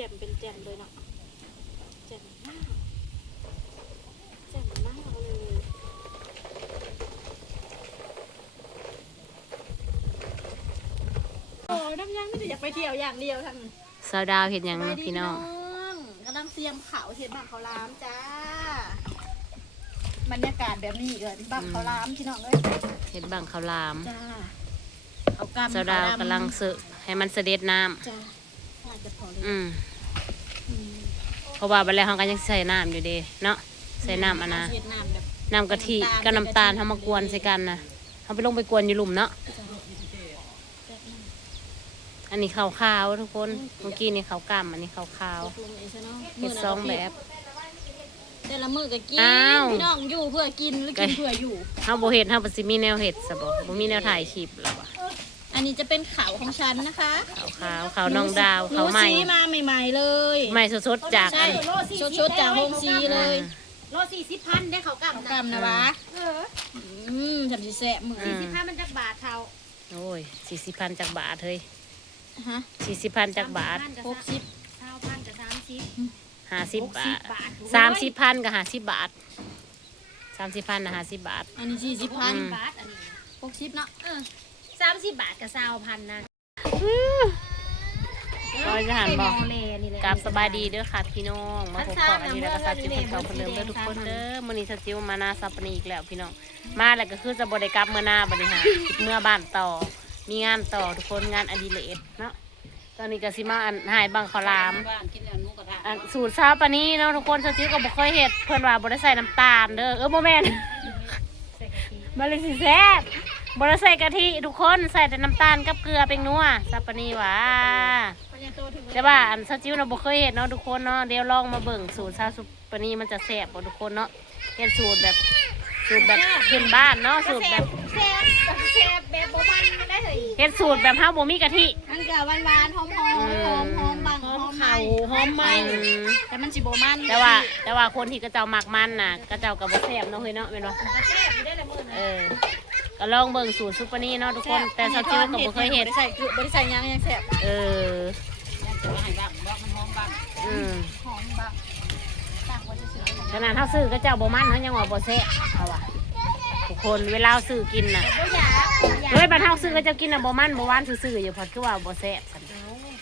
จ่มเป็นแจ่มเลยเนาะแจ่มมากแจ่มมากเลยโอ้ยน้ำยังไม่ได้อยากไปเที่ยวอย่างเดียวท่านสาวดาวเห็นยังเนาะพี่น้องกำลังเตรียมเขาเห็ดบังเขาวหล้ามจ้าบรรยากาศแบบนี้เลยบังเขาวหล้ามพี่น้องเอ้ยเห็ดบังข้าวหลามจ้าเอากำสาวดาวเขหมกำลังเสอะให้มันเสด็จน้จ้าน่า จะพอเลยำอืมอืมเพราะว่าบัดแล้วเขาก็ยังใส่น้ำอยู่เดีเนาะใส่น้ำอันนะเฮ็ดน้ำแบบน้ำกะทิกับน้ำตาลเขามากวนใส่กันนะเขาไปลงไปกวนอยู่หลุมเนาะอันนี้ขาวๆทุกคนเมื่อกี้นี่ขาวกล้ำอันนี้ขาวตกลงเองซะเนาะๆเห็ดซองแบบ แต่ละมือก็กินอ้าว พี่น้องอยู่เพื่อกินหรือกินเพื่ออยู่เฮาบ่เห็ดเฮาบ่สิมีแนวเห็ดซะบ่บ่มีแนวถ่ายคลิปแล้วอะ อันนี้จะเป็นเขาของฉันนะคะขาวขาวขาวน้องดาวหนูขาวใหม่ซีมาใหม่ๆเลยใหม่สดๆจากใช่อัน ชดๆจากโฮงซีเลยโลสี่สิบพันได้เขากลับเขากำนะวะเอออืมทำสิแสบมืออืสี่มสิบพันมันจากบาทเท่าโอ้ยสี่สิบพันจากบาทเฮ้ยฮะสี่สิบพันจากบาทหกสิบเท่าพันกับสามสิบห้าสิบบาทบาทสามสิบพันกับห้าสิบบาทสามสิบพันนะห้าสิบบาท อันนี้สี่สิบพันอืม บาทอันนี้หกสิบเนาะเออ สามสิบบาทกับสาวพันนะก็จะหันบอกเลนี่แหละกราบสบายดีเด้อค่ะพี่น้องมาพบกับอันนี้แล้วก็ซาจิวคนเก่าคนเดิมเด้อทุกคนเด้อมื้อนี้ซาจิวมาหน้าซับปนีอีกแล้วพี่น้องมาแล้วก็คือจะบ่ได้กลับเมื่อหน้าบัดนี้ค่ะสิเมื่อบ้านต่อมีงานต่อทุกคนงานอดิเรกเนาะตอนนี้ก็สิมาอันหายบังขาวหลามบ้านกินแล้วหนูกระทะอันสูตรซาปานี้เนาะทุกคนซาจิก็บ่เคยเฮ็ดเพิ่นว่าบ่ได้ใส่น้ำตาลเด้อเออบ่แม่นมันเลยสิแซ่บ บ่ได้ใส่กะทิทุกคนใส่แต่น้ำตาลกับเกลือเป็นนัวซาปานี้หว่าแต่ว่าอันซาจิวน่ะบ่เคยเฮ็ดเนาะทุกคนเนาะเดี๋ยวลองมาเบิ่งสูตรซาสุปานี้มันจะแซ่บบ่ทุกคนเนาะเฮ็ดสูตรแบบสูตรแบบพื้นบ้านเนาะสูตรแบบแซ่บแซ่บแบบโบมันได้เลยเฮ็ดสูตรแบบเฮาบ่มีกะทิมันก็หวานหวานๆหอมหอมหอมหอมบางหอมไข่หอมไหมอืมแต่มันสิโบมันแต่ว่า แต่ว่าคนที่กระเจ้ามักมันน่ะกระเจ้าก็บ่แซ่บเนาะเฮ้ยเนาะแม่นบ่แซ่บอยู่ได้ละหมื่นเออ ก็ลองเบิ่งสูตรซุปเปอร์นี่เนาะทุกคน แต่ซาจิวก็บ่เคยเห็นบ่ได้ใส่เกลือบ่ได้ใส่หยังยังแซ่บเออยังจะมาให้บ้างบอกมันหอมบ้างอืมหอมบางต่างกว่าจะซื้อขนาดเฮาซื้อก็เจ้าบ่มันเฮายังว่าบ่แซ่บเอาว่ะทุกคนเวลาเราซื้อกินน่ะบ่อยากบ่อยากเฮ้ยบัดเฮาซื้อก็เจ้ากินน่ะบ่มันบ่หวานซื่อๆอยู่เพอคือว่าบ่แซ่บซั่น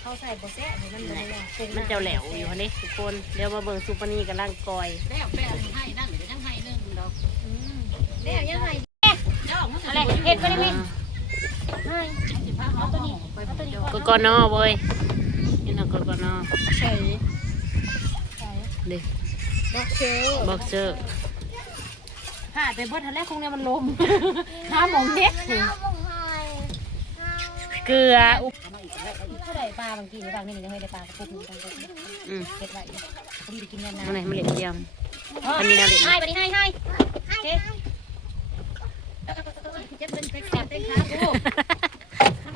เขาใส่บ่แซ่บมันบ่ได้ปรุงมันเจ้าแหลวอยู่หั่นเด้ทุกคนเดี๋ยวมาเบิ่งซุปเปอร์นี่กำลังกอยแล้วแป้งให้นั่นเดี๋ยวยังให้นึ่งดอกแล้วยังไงเจ้า มันอะไรเฮ็ดบ่ได้มินสิพาเอาตัวนี้ไปบ่ได้กกนอเว้ยนี่น่ะกกนอใส่เด้บอกเชอร์บ็อกเซอร์ผ่าไปเบิดทันแรกคงเนี่ยมันลมน้ำหมองเฮ็ดเกลืออุปเท่าไหร่ปลาบางทีบางนี่ยังไม่ได้ปลากระปุกนึงกันอืมเก็บไว้พอดีไปกินแน่นอันไหนมันเหล็กเดียวมันมีแนวเด็ดให้ไปดิให้ให้เจ๊ เจ็บเป็นแซ่บเต็มขาโอ้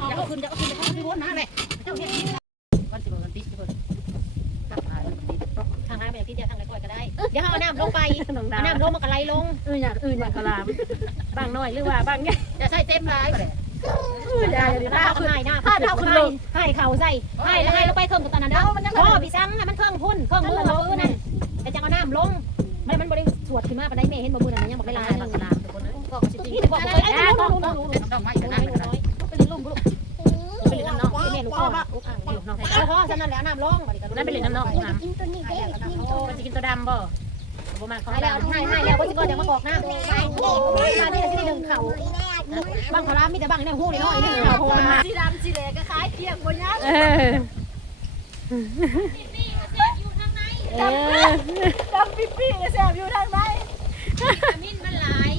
อย่าเอาขึ้นอย่าเอาขึ้นอย่าเอาขึ้นบนนะแหละเจ้าเฮ็ดวันสิบวันติดทุกคนกลับหนติดทางน้ำไปที่เดียวทางไหนก่อนก็ได้ เดี๋ยวเอาน้ำลงไปเอาน้ำลงมันก็ไหลลงอื่นอย่างอื่นอย่างกะลามบางน้อยหรือว่าบางใหญ่อย่าใส่เต็มร้ายเลยอย่าอย่าถ้าเอาให้หน้าถ้าเอาเอาขึ้ขึ้นนลลงงให้เขาใส่ให้แล้วให้ลงไปเครื่องกับตอนนั้นเด้อพ่อพี่ซ้ำมันเครื่องพุ่นเครื่องมือเอามือนั่นแต่จังเอาน้ำลงไม่มันบริสวดขึ้นมาปานใดแม่เห็นบ่มือนั่นยังบอกเวลาหนึ่ง ก็สิจริงบอกเคยไอ้ลูกลูกลูกลูกต้องไม่ลูจะกนั่งลูกน้อยไปเล่นลุ่มลูกไปเล่นน้ำนองไปแม่ลูกพ่อลูกอ่างลูกน้องเอาพ่อซ้ำนั่นแล้วน้ำลงนั่นเป็นเหรียญน้ำนองนะให้แล้วก็น้ำลงมันจะกินตัวดำบ่บ่มาของให้แล้วให้ให้แล้วว่าสิก็จะมากอกน้ำให้มานี่จะได้ดึงเข่าบางขอร้ามีแต่บางเนี่ยหูน้อยนึงเข่าโหมาสีดำสีเหลก็คล้ายเทียงบ่ยัดเออเออดำปิ๊ปี้ก็แซ่บอยู่ทางไหนมินมันหลาย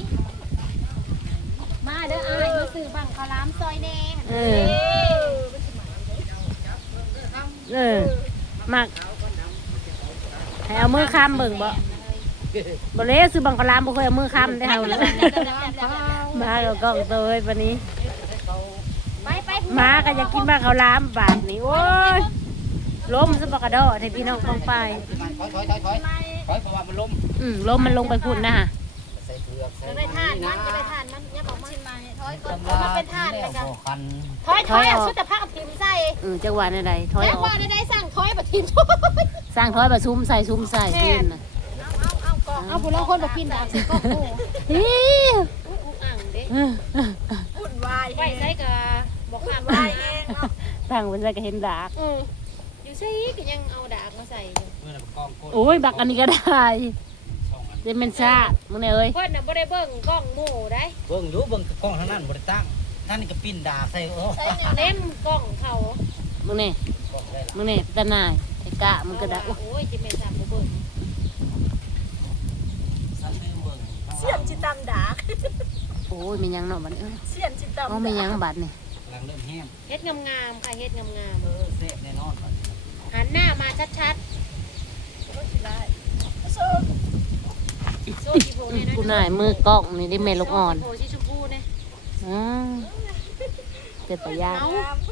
มาเด้ออายมา ซื้อบางขอร้ามซอยแดงเออ เออมักให้เอามือค้ำเบิ่งบ่บ่เลยซื้อบังกะลามบ่เคยเอามือค้ำได้เฮาเลยมาเรากล้องตัวเอ้ยวันนี้ ไปไปมาก็อยากกินบ้างเขาวหล้ามบาทนี่โอ้ยล้มซะบักกระโดดให้พี่น้องฟังไป ถอยถอยถอยถอยถอยเพราะว่ามันล้มอืมล้มมันลงไปพุ่นนะฮะสใส่เปลือกใส่จะได้ทานมันจะได้ทานมันเนี่ยบอกมามาเนี่ ยถอยก่อนตำเอารามาเป็นทานแล้แล้ววกันบ่คันถอยถอยเอาชุดตะพักกับทิมใส่เออจังหวะใดๆถอยแล้วออกว่าได้ได้สั่งถอยบัดทิมสร้างถอยแบบซุ้มใส่ซุ้มใส่ขึ้นน่ะเอาเอาเอาก่อนเอาผู้ลางคนบ่กินดาบสิก็โอ้ฮิวอุ้งอ่างเด้เอออุ่นวายไปใส่กะบอกขาดวายเองเนาะตั้งบนใส่ก็เห็นดากเอออยู่ใส่ก็ยังเอาดาบมาใส่อยู่เมื่อเรากองก้นโอ้ยบักอันนี้ก็ได้ เดมนชาติมึงเนี่ยเอ้ยเพิ่นน่ะบ่ได้เบิ่งกล้องหมู่ได้เบิ่งอยู่เบิ่งกล้องทางนั้นบ่ได้ตั้งนั่นนี่ก็ปิ้นดาใส่เออเน้นกล้องเขามึงเนี่ยกล้องได้ละมึงเนี่ยตาหนายไอ้กะมึงก็ได้โอ้ยจิแม่นซ้ํบ่เบิ่งสั่นลืมเบิ่งเสียนจิตตำดากโอ้ยมีหยังเนาะบัดนี้เอ้ยเสียนจิตตำอ๋อมีหยังบัดนี่หลังเริ่มแห้งเฮ็ดงามๆค่ะเฮ็ดงามเออเสพแน่นอนบัดนี้ๆหันหน้ามาชัดรถสิได้สู้ ๆโซ่ที่โพนี่นะกูนายมือกล้องนี่ได้เมลูกอ่อนโซ่ที่ชมพูเนี่ยอืมเจ็บปะยากเอา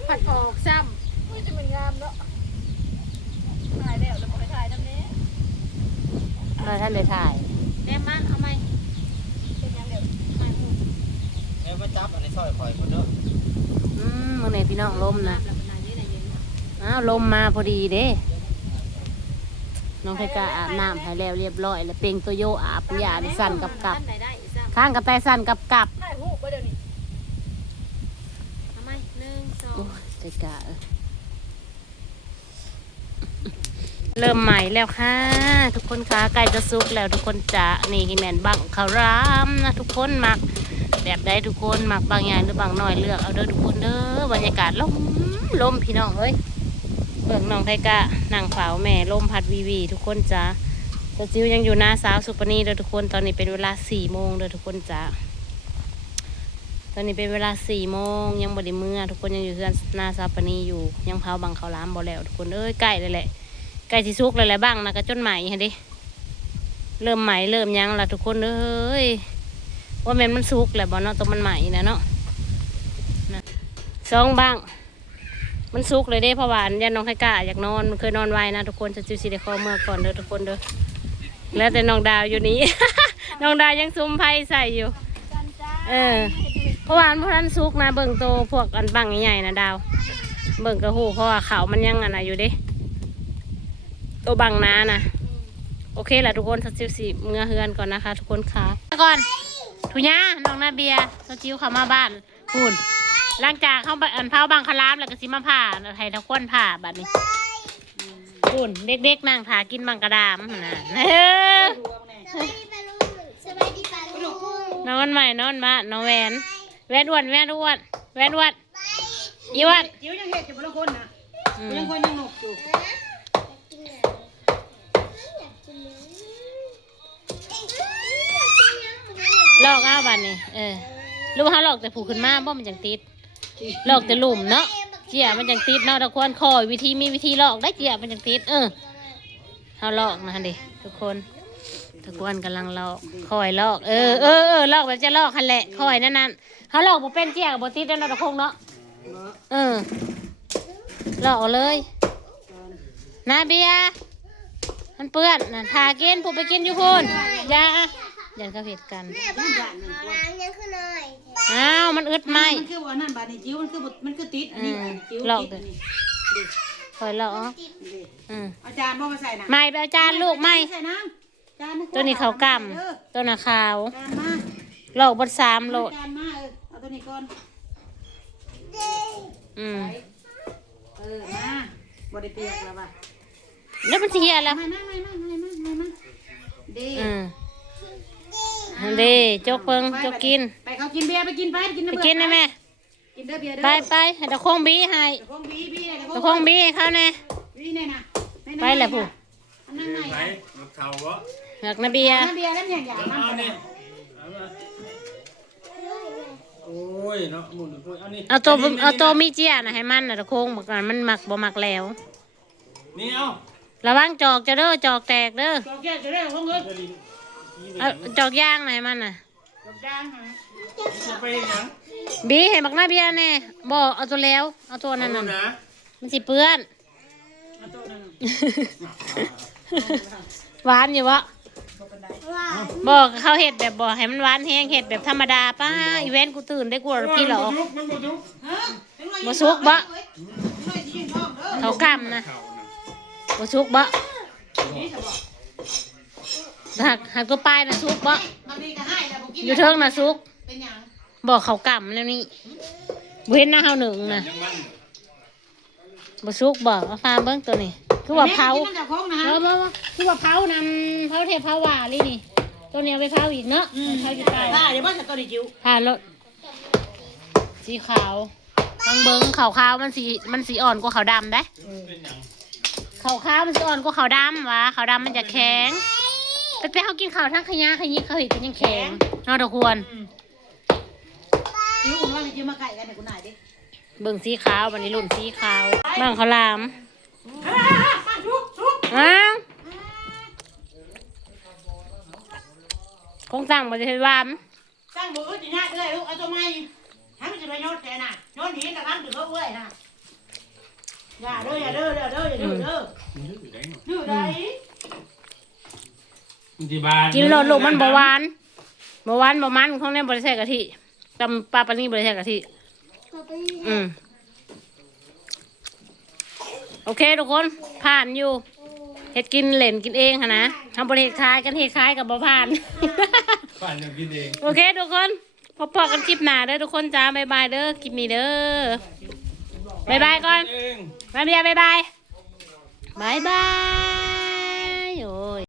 ผัดออกซ้ำอุ้ยจะเป็นงามเนาะถ่ายแล้วแล้วบอกให้ถ่ายน้ำนี้มาท่านได้ถ่ายแม่มาเอาไหมเป็นยังเดี๋ยวแม่มาจับอันนี้ซอยข่อยคนเด้ออืมมึงเนี่ยพี่น้องลมนะแล้วมันนานนี้ไหนเย็นอ้าวลมมาพอดีเด้ น้องไทกาอาบน้ำให้แล้วเรียบร้อยแล้วเปล่งตัวโยอาบยาดิสั่นกับกับท่านไหนได้อีกซ้ำข้างกับไตสั่นกับกับถ่ายหูปไปเดี๋ยวนี้เอาไหมหนึ่งสองโอ้ยไทกาเอ้ยเริ่มใหม่แล้วค่ะ ทุกคนคะใกล้จะสุกแล้วทุกคนจะนี่ที่แมนบังขาวรามนะทุกคนมักแบบได้ทุกคนมักบางอย่างหรือบางหน่อยเลือกเอาเด้อทุกคนเด้อบรรยากาศลมลมพี่น้องเอ้ย เบิ่งน้องไทกะนั่งเฝ้าแม่ลมพัดวีวี ทุกคนจ้าตาจิวยังอยู่หน้าสาวสุปนีเด้อทุกคนตอนนี้เป็นเวลาสี่โมงเด้อทุกคนจ้าตอนนี้เป็นเวลาสี่โมงยังบด้เมื่อทุกคนยังอยู่เพื่อนหน้าสาวปนีอยู่ยังเผาบังเขาล้ามบ่แล้ว ทุกคนเอ้ยใกล้เลยแหละใกล้สิสุกเลยแหละบ้างนะก็จนใหม่เห็นดิเริ่มใหม่เริ่มยังละทุกคนเอ้ยว่าแม่มันสุกแหละบ่เนาะตัวมันใหม่นะเนาะนะสองบ้าง มันสุกเลยเด้เพราะว่าอันยันน้องไทกาอยากนอนมันเคยนอนไวนะทุกคนจะจิวสิได้ข้อเมื่อก่อนเด้อทุกคนเด้อแล้วแต่น้องดาวอยู่นี้ น้องดาวยังซุ่มไพ่ใส่อยู่ เออเพราะว่าอันพวกนั้นสุกนะเบิ่งโตพวกอันบังใหญ่ๆนะดาว เบิ่งกระหูเพราะว่าเขามันยังอันนะอยู่เด้ตัวบังน้านะโอเคแหละทุกคนสักจิวสิเมื่อเฮือนก่อนนะคะ ทุกคนค่ะก่อนทุญ่าน้องนาเบียสจิวเขามาบ้านคุณ หลังจากเขาอันเผาบางคลามแล้วก็สิมาผ่าไทยตะควนผ่าบัดนี้คุณเด็กๆนั่งถากินบางกระดามหั่นนะเฮ้อน้องวันใหม่น้องวันมาน้องแหวนแหวนอ้วนแหวนอ้วนแหวนอ้วนอีอ้วนจิ๋วยังเห็ดอยู่บนละคนนะอืมยังคนยังหนกอยู่ลอกเอาบัดนี้เออรู้ว่าเขาลอกแต่ผูกขึ้นมาบ่มันจังติด ลอกแต่หลุมเนาะเจียมันจังติดเนาะตะคนคอยวิธีมีวิธีลอกได้เจียมันจังติดเออเขาลอกนะดิทุกคนทุกคนกำลังลอกคอยลอกเออเออเออลอกแบบจะลอกคันแหละคอยนั่นนั่นเขาลอกบ่เป็นเจียกับบ่ติดแล้วเนาะตะคงเนาะเออลอกเลยนาเบียมันเปื้อนน่ะทากินผู้ไปกินอยู่พูนอย่าอย่าเขาเห็ดกันอ้าวมันอึดไหมมันคือว่านั่นบาดนี่จิ๋วมันคือบ่มันคือติดอืนี่มจิ๋วลอกติดเด้อนี่คอยลอกเอาอืมเอาจารย์บ่มาใส่นะไม่ไปเอาจานลูกไม่ใส่น้ำจานตัวนี้เขาวกเออำตัวน่ะขาวจานมาลอกบนสามโลดจานมาเออเอาตัวนี้ก่อนอืมเออมาบ่ได้เปียกแล้วว่ะแล้วมันสิเหียแล้วมามามามามามามาเด้อืมอันเด้จกเปิงจกกินไปเขา กินเบียร์ไปกินไปกินไปน้ำเบื่อกินนะแม่ กินเด้อเบียร์เด้อไปไปให้ตะคงบีให้ตะโคงบีบีเลยตะคงบีให้เขาแน่ บีเนี่ยนะไปแหละผู้ อันนั้นไหนไหนมะเทาวะหักนาเบียร์น้ำเบียร์แล้วเนี่ยอย่างนั้นเอานี่เอามาโอ้ยเนาะหมุนคุยเอานี่เอาตัวนี่นี่เอาตัวนี่มีเจียนะให้มันนะตะคงบอกกันมันหมักบ่หมักแล้ว นี่เอาระวังจอกจะเด้อจอกแตกเด้อ จอกแก้วจะได้ของเงินเดี๋ยวนี้นี่เอาจอกย่างนะให้มันน่ะจอกด่างนะ จะไปเห็นหยังบีให้บักนาเบียร์แน่บ่เอาตัวแล้ว เอาตัวนั้นเอาน่ะนะมันสิเปื้อนเอาตัวนั้นหวานอยู่วะบอกเขาเห็ดแบบบอกให้มันหวานแห้งเห็ดแบบธรรมดาป้าอีเวนต์กูตื่นได้กลัวพี่หรอกมันบ่ทุกบ่สุกบ่เขากำนะเขานะบ่สุกบ่หักหักตัวปลายนะสุกบ่บางทีก็ให้แล้วบ่กินอยู่เทิงนะสุก เป็นหยังบอกเขากำแล้วนี่บ่เห็นหน้าเฮาหนึ่งนะยังมันบ่สุกบ่เอาฟ้าเบิ่งตัวนี้ คือว่าเผาแม่กินน้ำจากโค้งนะฮะเออบ่บ่คือว่าเผานำเผาเทพเผาหวาเลยนี่ ตัวนี้เอาไปเผาอีกเนาะเผาอยู่ใต้ได้เดี๋ยวบ่จะตัวนี้จิ๋วผ่านรถสีขาวบางเบิ้งขาวขาวๆมันสีมันสีอ่อนกว่าขาวดำได้เป็นหยังขาวขาวๆมันสีอ่อนกว่าขาวดำวะขาวดำมันจะแข็งแต่แต่เขากินขาวทั้งขยะขยี้เขาเห็นเป็นยังแข็งเนอกตะควร จิ๋วอุ่นว่าจิ๋วมาไก่กันเดี๋ยวกูหน่อยดิเบิ้งสีขาววันนี้รุ่นสีขาวเบิ้งขาวหลามอ้าวคงสั่งมาจะเป็นวามตั้งมือจะยากเลยลูกเอาตัวไม้ให้มันจะไปโยนแกน่ะโยนหินตะกันถึงเขาเว้ยน่ะอย่าเด้ออย่าเด้ออย่าเด้ออย่าเด้อเด้อมันอยู่ไหนเนาะดื้อได้มันที่บ้านกินโลดลูกมันเบาหวานเบาหวานเบามันของเนี่ยบริใส่กะทิ ตำปลาปลานี่บริใส่กะทิ อืม โอเคทุกคน ผ่านอยู่เฮ็ดกินเล่นกินเองค่ะนะทำบริเฮ็ดคล้ายกันเฮ็ดคล้ายกับบ่ผ่านบ้านยังกินเอง โอเคทุกคนพบปะกันคลิปหน้าเด้อทุกคนจ้าบ๊ายบายเด้อคลิปนี้เด้อบายบายก่อน เองบายบายบายบายบายบาย